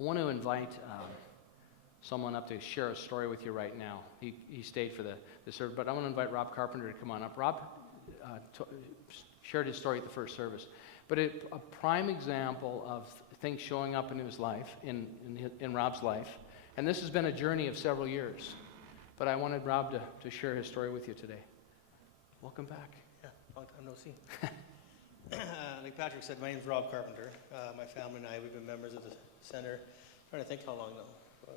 I want to invite someone up to share a story with you right now. He stayed for the service, but I want to invite Rob Carpenter to come on up. Rob shared his story at the first service, but a prime example of things showing up in his life, in Rob's life, and this has been a journey of several years, but I wanted Rob to share his story with you today. Welcome back. Yeah, long time no see. Like Patrick said, my name's Rob Carpenter. My family and I, we've been members of the center. I'm trying to think how long now.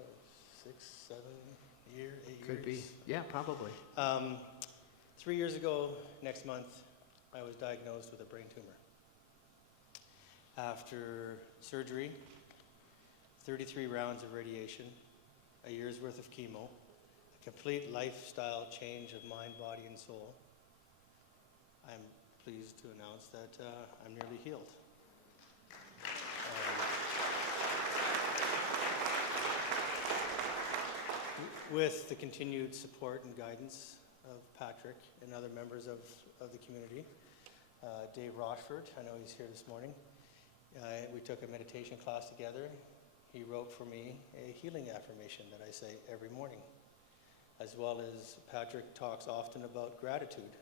6, 7 years, 8 years? Could be. Yeah, probably. 3 years ago, next month, I was diagnosed with a brain tumor. After surgery, 33 rounds of radiation, a year's worth of chemo, a complete lifestyle change of mind, body, and soul, I'm pleased to announce that I'm nearly healed. With the continued support and guidance of Patrick and other members of the community, Dave Rochford, I know he's here this morning. We took a meditation class together. He wrote for me a healing affirmation that I say every morning, as well as Patrick talks often about gratitude.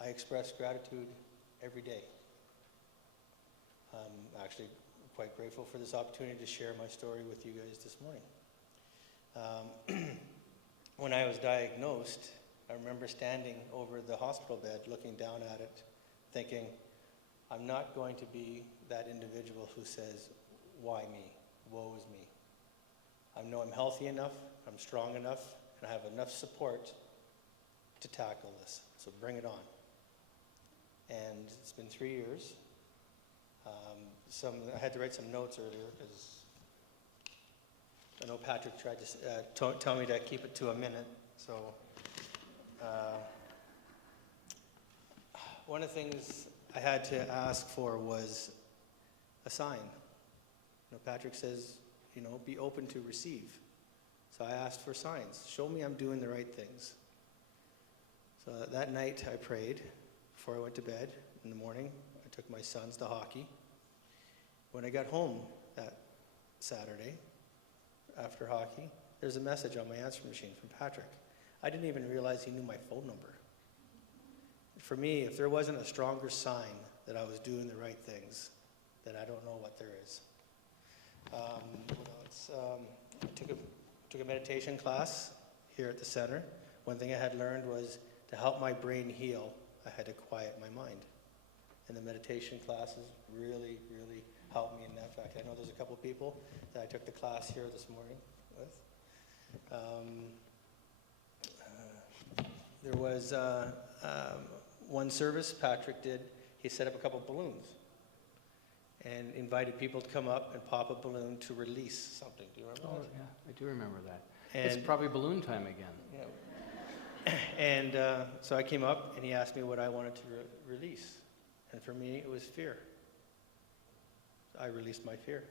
I express gratitude every day. I'm actually quite grateful for this opportunity to share my story with you guys this morning. When I was diagnosed, I remember standing over the hospital bed, looking down at it, thinking, I'm not going to be that individual who says, why me? Woe is me. I know I'm healthy enough, I'm strong enough, and I have enough support to tackle this. So bring it on. And it's been 3 years. I had to write some notes earlier because I know Patrick tried to tell me to keep it to a minute. So one of the things I had to ask for was a sign. Patrick says, be open to receive. So I asked for signs. Show me I'm doing the right things. So that night I prayed before I went to bed. In the morning, I took my sons to hockey. When I got home that Saturday, after hockey, there's a message on my answer machine from Patrick. I didn't even realize he knew my phone number. For me, if there wasn't a stronger sign that I was doing the right things, then I don't know what there is. I took a meditation class here at the center. One thing I had learned was to help my brain heal, I had to quiet my mind. And the meditation classes really, really helped me in that fact. I know there's a couple of people that I took the class here this morning with. There was one service Patrick did. He set up a couple balloons and invited people to come up and pop a balloon to release something. Do you remember that? Yeah, I do remember that. And it's probably balloon time again. Yeah. And so I came up and he asked me what I wanted to release. And for me, it was fear. I released my fear.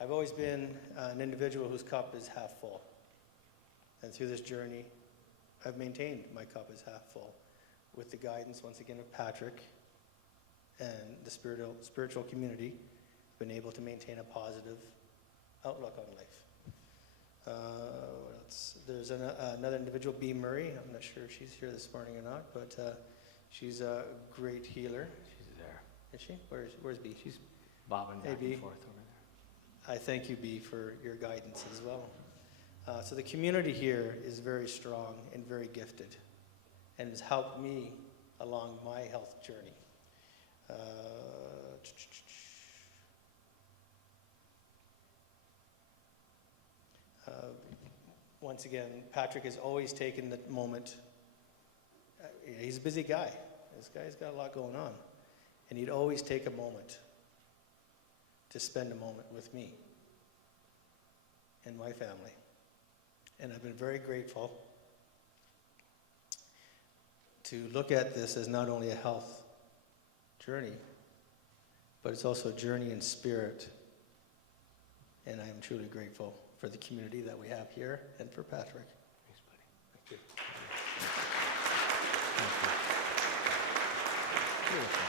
I've always been an individual whose cup is half full. And through this journey, I've maintained my cup is half full with the guidance, once again, of Patrick and the spiritual community. Been able to maintain a positive outlook on life. What else? There's another individual, B. Murray. I'm not sure if she's here this morning or not, but she's a great healer. She's there. Is she? Where's B? She's bobbing back and forth over there. I thank you, B, for your guidance as well. So the community here is very strong and very gifted and has helped me along my health journey. Once again, Patrick has always taken the moment. He's a busy guy. This guy's got a lot going on. And he'd always take a moment to spend a moment with me and my family. And I've been very grateful to look at this as not only a health journey, but it's also a journey in spirit. And I am truly grateful for the community that we have here and for Patrick. Thanks, buddy. Thank you. Beautiful.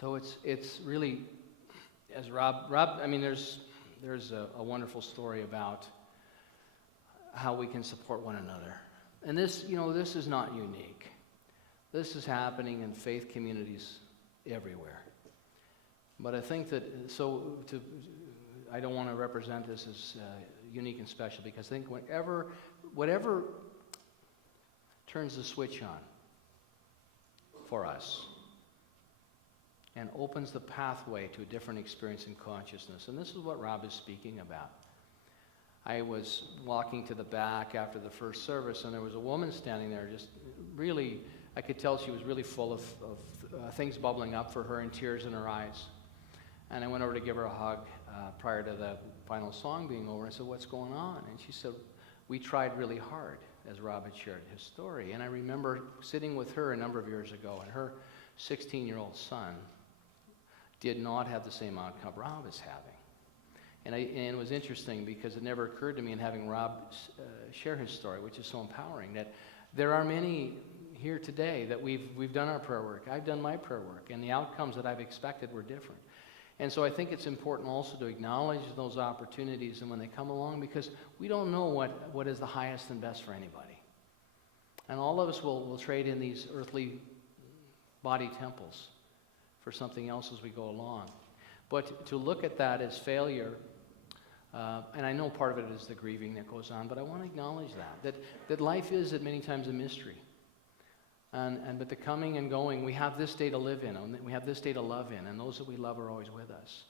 So it's really, as Rob, I mean, there's a wonderful story about how we can support one another. And this, this is not unique. This is happening in faith communities everywhere. But I think that, I don't want to represent this as unique and special, because I think whatever turns the switch on for us and opens the pathway to a different experience in consciousness, and this is what Rob is speaking about. I was walking to the back after the first service, and there was a woman standing there, just really, I could tell she was really full of things bubbling up for her and tears in her eyes. And I went over to give her a hug prior to the final song being over. I said, "What's going on?" And she said, "We tried really hard," as Rob had shared his story. And I remember sitting with her a number of years ago, and her 16-year-old son did not have the same outcome Rob is having. And it was interesting, because it never occurred to me, in having Rob share his story, which is so empowering, that there are many here today that we've done our prayer work. I've done my prayer work, and the outcomes that I've expected were different. And so I think it's important also to acknowledge those opportunities and when they come along, because we don't know what is the highest and best for anybody. And all of us will trade in these earthly body temples for something else as we go along. But to look at that as failure, and I know part of it is the grieving that goes on, but I want to acknowledge that life is at many times a mystery. But the coming and going, we have this day to live in, and we have this day to love in, and those that we love are always with us.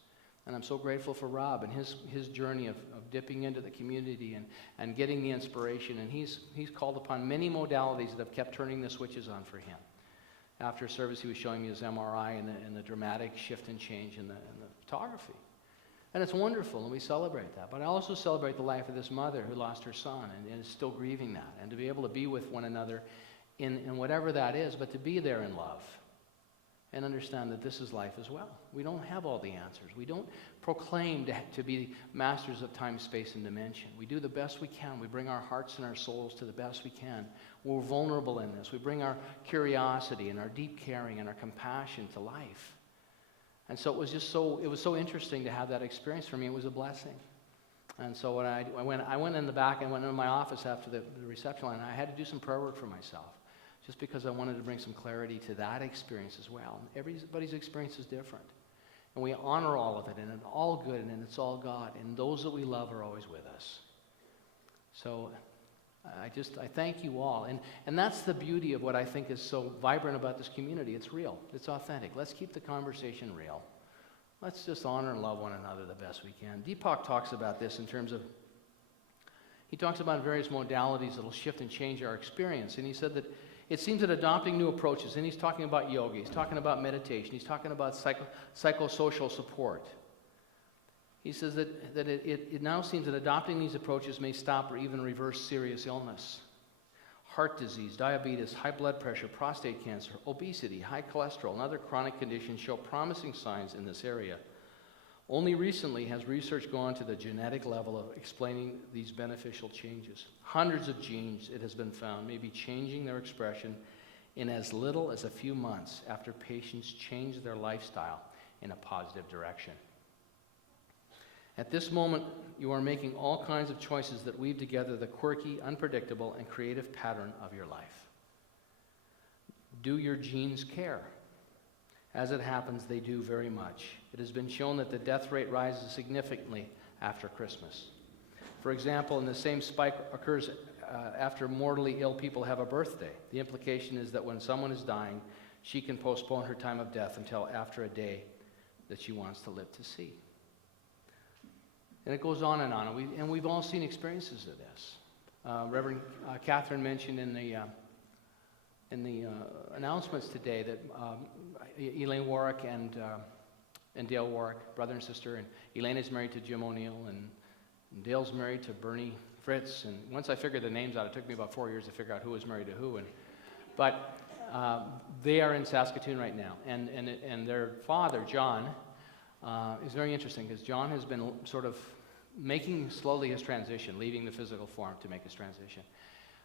And I'm so grateful for Rob and his journey of dipping into the community and getting the inspiration. And he's called upon many modalities that have kept turning the switches on for him. After service, he was showing me his MRI and the dramatic shift and change in the photography. And it's wonderful, and we celebrate that. But I also celebrate the life of this mother who lost her son and is still grieving that. And to be able to be with one another in whatever that is, but to be there in love and understand that this is life as well. We don't have all the answers. We don't proclaim to be masters of time, space, and dimension. We do the best we can. We bring our hearts and our souls to the best we can. We're vulnerable in this. We bring our curiosity and our deep caring and our compassion to life. And so it was so interesting to have that experience for me. It was a blessing. And so when I went in the back and went into my office after the reception line, I had to do some prayer work for myself, just because I wanted to bring some clarity to that experience as well. Everybody's experience is different. And we honor all of it, and it's all good, and it's all God. And those that we love are always with us. So I thank you all. And that's the beauty of what I think is so vibrant about this community. It's real. It's authentic. Let's keep the conversation real. Let's just honor and love one another the best we can. Deepak talks about this in terms of, he talks about various modalities that will shift and change our experience. And he said that it seems that adopting new approaches, and he's talking about yoga, he's talking about meditation, he's talking about psychosocial support. He says that it now seems that adopting these approaches may stop or even reverse serious illness. Heart disease, diabetes, high blood pressure, prostate cancer, obesity, high cholesterol, and other chronic conditions show promising signs in this area. Only recently has research gone to the genetic level of explaining these beneficial changes. Hundreds of genes, it has been found, may be changing their expression in as little as a few months after patients change their lifestyle in a positive direction. At this moment, you are making all kinds of choices that weave together the quirky, unpredictable, and creative pattern of your life. Do your genes care? As it happens, they do very much. It has been shown that the death rate rises significantly after Christmas. For example, and the same spike occurs after mortally ill people have a birthday. The implication is that when someone is dying, she can postpone her time of death until after a day that she wants to live to see. And it goes on, and we've all seen experiences of this. Reverend Catherine mentioned in the announcements today that Elaine Warwick and Dale Warwick, brother and sister, and Elaine is married to Jim O'Neill, and Dale's married to Bernie Fritz. And once I figured the names out, it took me about 4 years to figure out who was married to who. But they are in Saskatoon right now, and their father, John, is very interesting, because John has been sort of making slowly his transition, leaving the physical form to make his transition.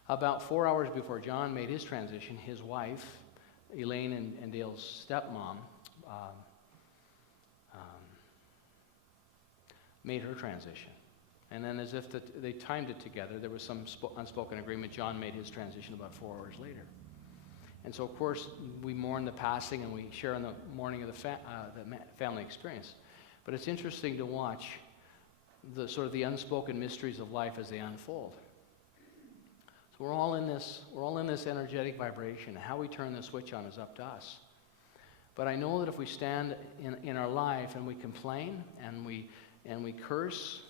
About 4 hours before John made his transition, his wife, Elaine and Dale's stepmom, made her transition. And then as if they timed it together, there was some unspoken agreement. John made his transition about 4 hours later. And so, of course, we mourn the passing and we share in the mourning of the family experience. But it's interesting to watch the sort of the unspoken mysteries of life as they unfold. So we're all in this energetic vibration. How we turn the switch on is up to us. But I know that if we stand in our life and we complain and we curse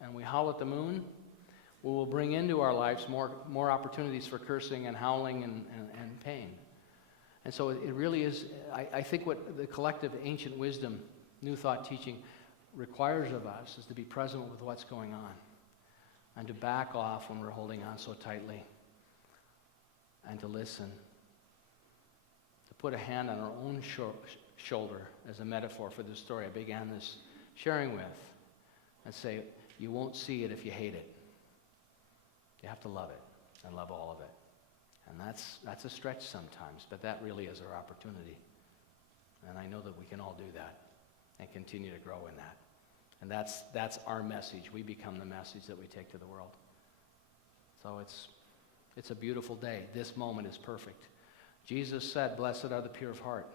and we howl at the moon, we will bring into our lives more opportunities for cursing and howling and pain. And so it really is, I think what the collective ancient wisdom, New Thought teaching requires of us is to be present with what's going on and to back off when we're holding on so tightly and to listen, to put a hand on our own shoulder as a metaphor for the story I began this sharing with, and say, you won't see it if you hate it. You have to love it and love all of it. And that's a stretch sometimes, but that really is our opportunity. And I know that we can all do that and continue to grow in that. And that's our message. We become the message that we take to the world. So it's a beautiful day. This moment is perfect. Jesus said, "Blessed are the pure of heart.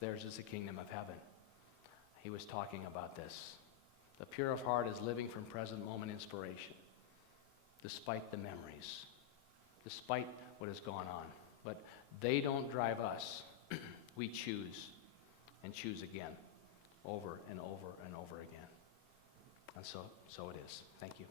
Theirs is the kingdom of heaven." He was talking about this. The pure of heart is living from present moment inspiration, despite the memories, despite what has gone on. But they don't drive us. We choose and choose again, over and over and over again. And so it is. Thank you.